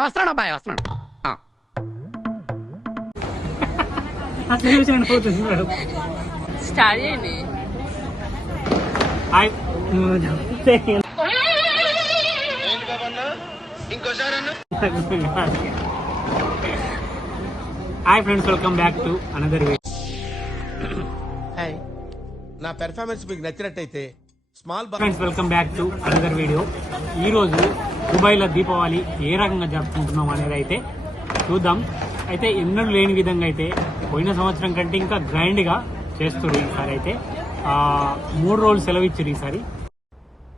వస్తున్నాడు అబ్బాయి వస్తున్నాడు. ఆ. అసలు చూసాను పోతుంది మేడం స్టార్ట్ చేయండి. Hi. Friends welcome back to another way hi. నా పెర్ఫార్మెన్స్ మీకు నచ్చినట్టయితే small friends welcome back to another video ఈ రోజు దుబాయ్లో దీపావళి ఏ రకంగా జరుపుకుంటున్నాం అనేది అయితే చూద్దాం. అయితే ఎన్నడూ లేని విధంగా అయితే పోయిన సంవత్సరం కంటే ఇంకా గ్రాండ్గా చేస్తారు ఈసారి అయితే. ఆ, మూడు రోజులు సెలవు ఇచ్చారు ఈసారి.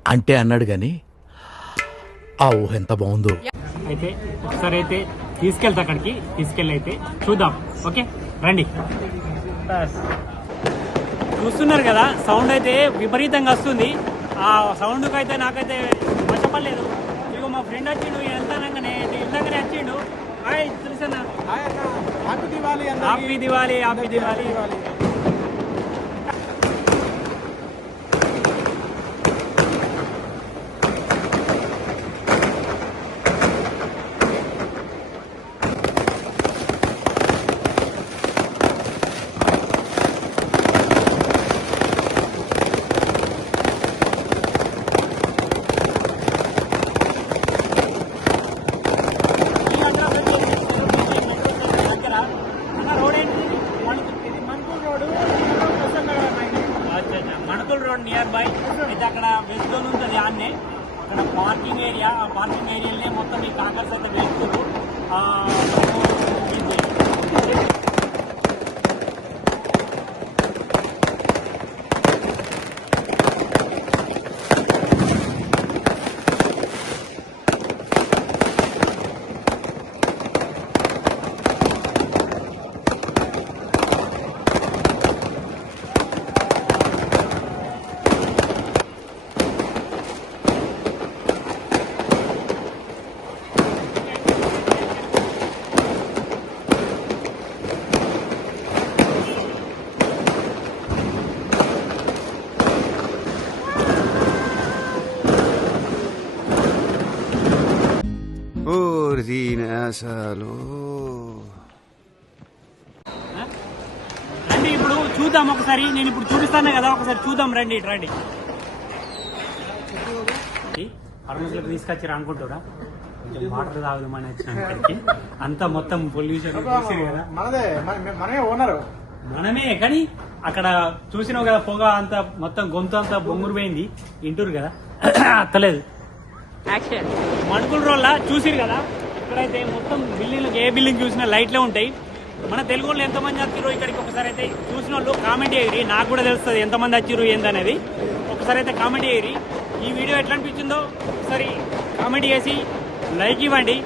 అంటే అన్నాడు గాని ఆ ఊహ ఎంత బాగుందో. అయితే ఒకసారి అయితే తీసుకెళ్తా అక్కడికి తీసుకెళ్ళి అయితే చూద్దాం. ఓకే? రండి. చూస్తున్నారు కదా సౌండ్ అయితే విపరీతంగా వస్తుంది. ఆ సౌండ్కి అయితే నాకైతే మచ్చపడలేదు ఇక మా ఫ్రెండ్ వచ్చిండు వెళ్తానగానే వెళ్తాగానే వచ్చిండు. Hi తెలుసన్నా happy Diwali happy Diwali happy Diwali ఈ అడ్రస్ వచ్చేసి దగ్గర అన్న రోడ్ ఏంటి ఇది Manuguru road Manuguru road near by అయితే అక్కడ వెస్ట్ జోన్ ఉంటుంది ఆన్నే అక్కడ పార్కింగ్ ఏరియా ఆ పార్కింగ్ ఏరియాలోనే మొత్తం ఈ కాకర్స్ అయితే వేస్తున్నారు ఆ, ఇది. అసలు రండి ఇప్పుడు చూద్దాం ఒకసారి. నేను ఇప్పుడు చూపిస్తాను కదా. ఒకసారి చూద్దాం రండి ఇటు రండి ఫార్మసీలకు తీసుకొచ్చారు అనుకుంటారా కొంచెం వాటర్ తాగుదామని వచ్చినాం ఇక్కడికి. అంతా మొత్తం పొల్యూషన్ చూసారు కదా. మనమే ఓనరు. మనమే కానీ అక్కడ చూసినావు కదా పొగ అంతా మొత్తం గొంతు అంతా బొంగురు పోయింది ఇంటూరు కదా. అత్తలేదు. యాక్షన్ మణుకుల రోల్ల చూసిరు కదా. ఇక్కడైతే మొత్తం బిల్డింగ్ ఏ బిల్డింగ్ చూసినా లైట్లే ఉంటాయి. మన తెలుగు వాళ్ళు ఎంతమంది వచ్చిర్రు ఇక్కడికి ఒకసారి అయితే చూసిన వాళ్ళు కామెంట్ చేయరు నాకు కూడా తెలుస్తుంది ఎంతమంది వచ్చిర్రు ఏందనేది. ఒకసారి అయితే కామెంట్ చేయరు ఈ వీడియో ఎట్లా అనిపించిందో ఒకసారి కామెంట్ చేసి లైక్ ఇవ్వండి.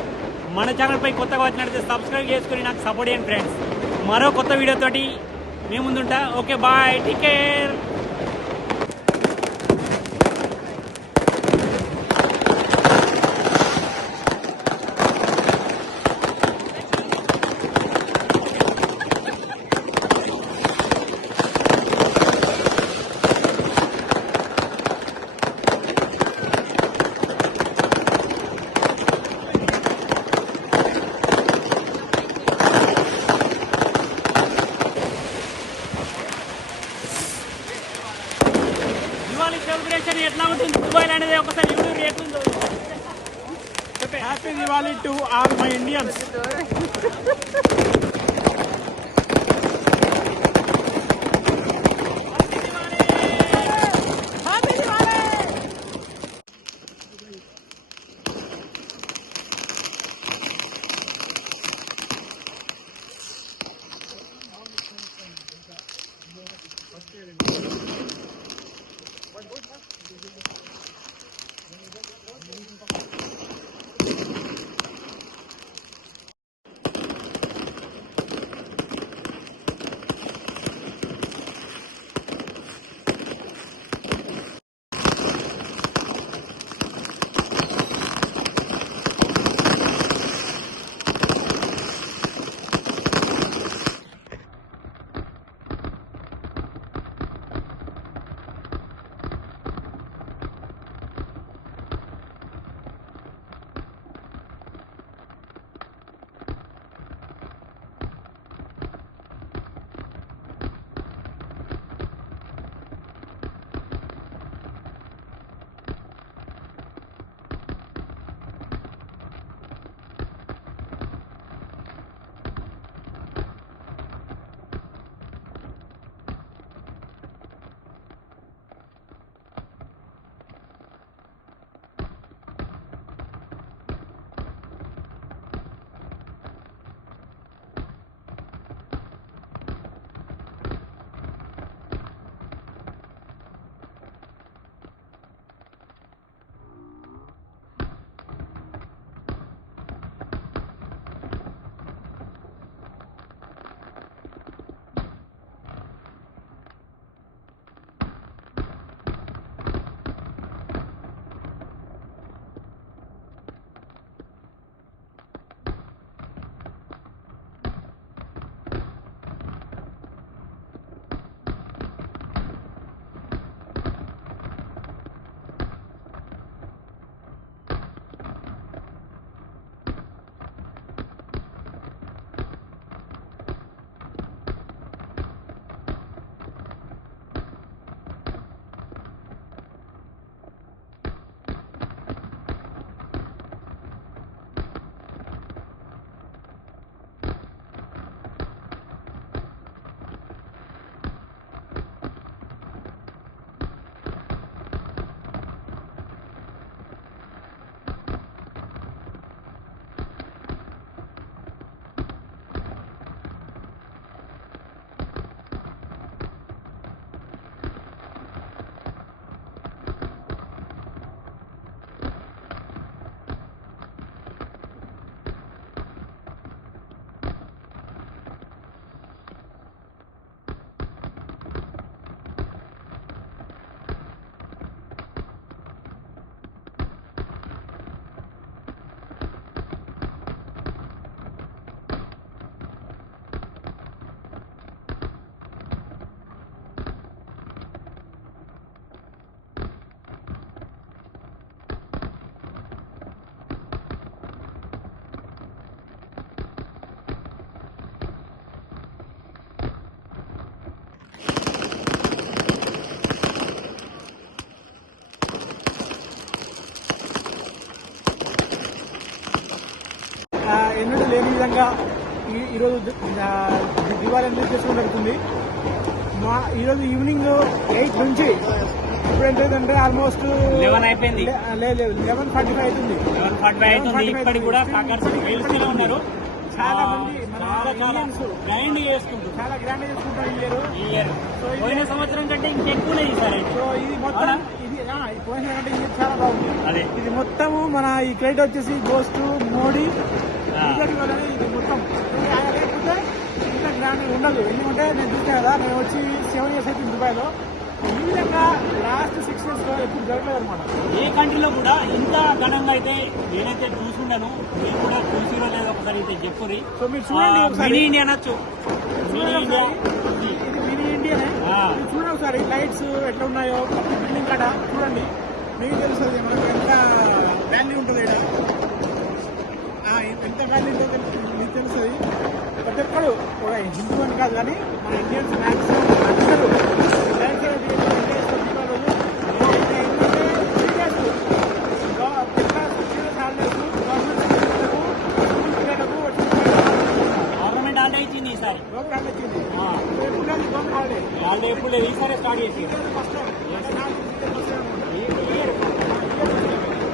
మన ఛానల్పై కొత్తగా వచ్చినట్లయితే సబ్స్క్రైబ్ చేసుకుని నాకు సపోర్ట్ చేయండి ఫ్రెండ్స్ మరో కొత్త వీడియోతోటి మేము ముందుంటా. Okay bye take care Diwali celebration ఎట్లా ఉంటుంది? దుబాయ్ అనేది ఒకసారి యూట్యూబ్ ఎట్లుందో happy Diwali to all my Indians గా ఈ- ఈరోజు దివాళీ అనేది చేసుకోవడం జరుగుతుంది. మా ఈరోజు ఈవినింగ్ ఎయిట్ నుంచి ఇప్పుడు ఏంటంటే ఆల్మోస్ట్ 11 అయిపోయింది. లేదు లెవెన్ ఫార్టీ ఫైవ్ అవుతుంది. లెవెన్ ఫార్టీ ఫైవ్ అవుతుంది. ఇప్పటికి కూడా ఉన్నారు. చాలా మంది గ్రైండ్ చేసుకుంటారు చాలా గ్రాండ్ చేసుకుంటారు ఈ ఇయర్ ఈ ఇయర్ పోయిన సంవత్సరం కంటే ఇంకెక్కువనే ఈసారి. సో ఇది మొత్తం? ఇది పోయిన కంటే ఇది చాలా బాగుంది. అదే. ఇది మొత్తము మన ఈ క్రెడిట్ వచ్చేసి గోస్ టు మోడీ. బీజేపీ ఇది మొత్తం ఆయన లేకపోతే ఇంత గ్రాండ్ ఉండదు ఎందుకంటే నేను చూసాను కదా నేను వచ్చి సెవెన్ ఇయర్స్ అయితే దుబాయ్లో ఈ విధంగా లాస్ట్ సిక్స్ ఇయర్స్లో ఎప్పుడు జరగలేదు అనమాట ఏ కంట్రీలో కూడా ఇంత ఘనంగా అయితే నేనైతే చూసుండను మీరు కూడా చూసిరో లేదో ఒకసారి అయితే చెప్పురి సో మీరు చూడండి. మినీ ఇండియా అనొచ్చు ఇది మినీ ఇండియానే చూడండి ఒకసారి లైట్స్ ఎట్లా ఉన్నాయో బిల్డింగ్ కాడ. చూడండి. మీకు తెలుస్తుంది మనకు ఎంత వాల్యూ ఉంటుంది ఇక్కడ. వాల్యూ ఉంటుందో తెలుసు- ప్రతి ఒక్కరు ఒక హిందూ అని కాదు కానీ మన ఇండియన్స్ మ్యాక్సిమం అందరూ ఆల్రెడీ ఎప్పుడు లేదు ఈసారి స్టార్ట్ చేసి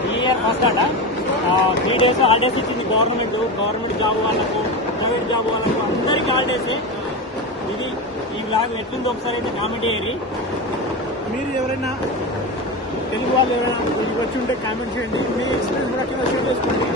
ఈ ఇయర్ ఫస్ట్ అంట త్రీ డేస్ హాలిడేస్ ఇచ్చింది గవర్నమెంట్ గవర్నమెంట్ జాబ్ వాళ్ళకు ప్రైవేట్ జాబ్ వాళ్ళకు అందరికి హాలిడేస్ ఇది ఈ బ్లాగ్ ఎట్లుంది ఒకసారి అయితే కామెంట్ చేయరి మీరు ఎవరైనా తెలుగు వాళ్ళు ఎవరైనా వచ్చి ఉంటే కామెంట్ చేయండి. మీ ఎక్స్పీరియన్స్ కూడా కింద షేర్ చేసుకోండి.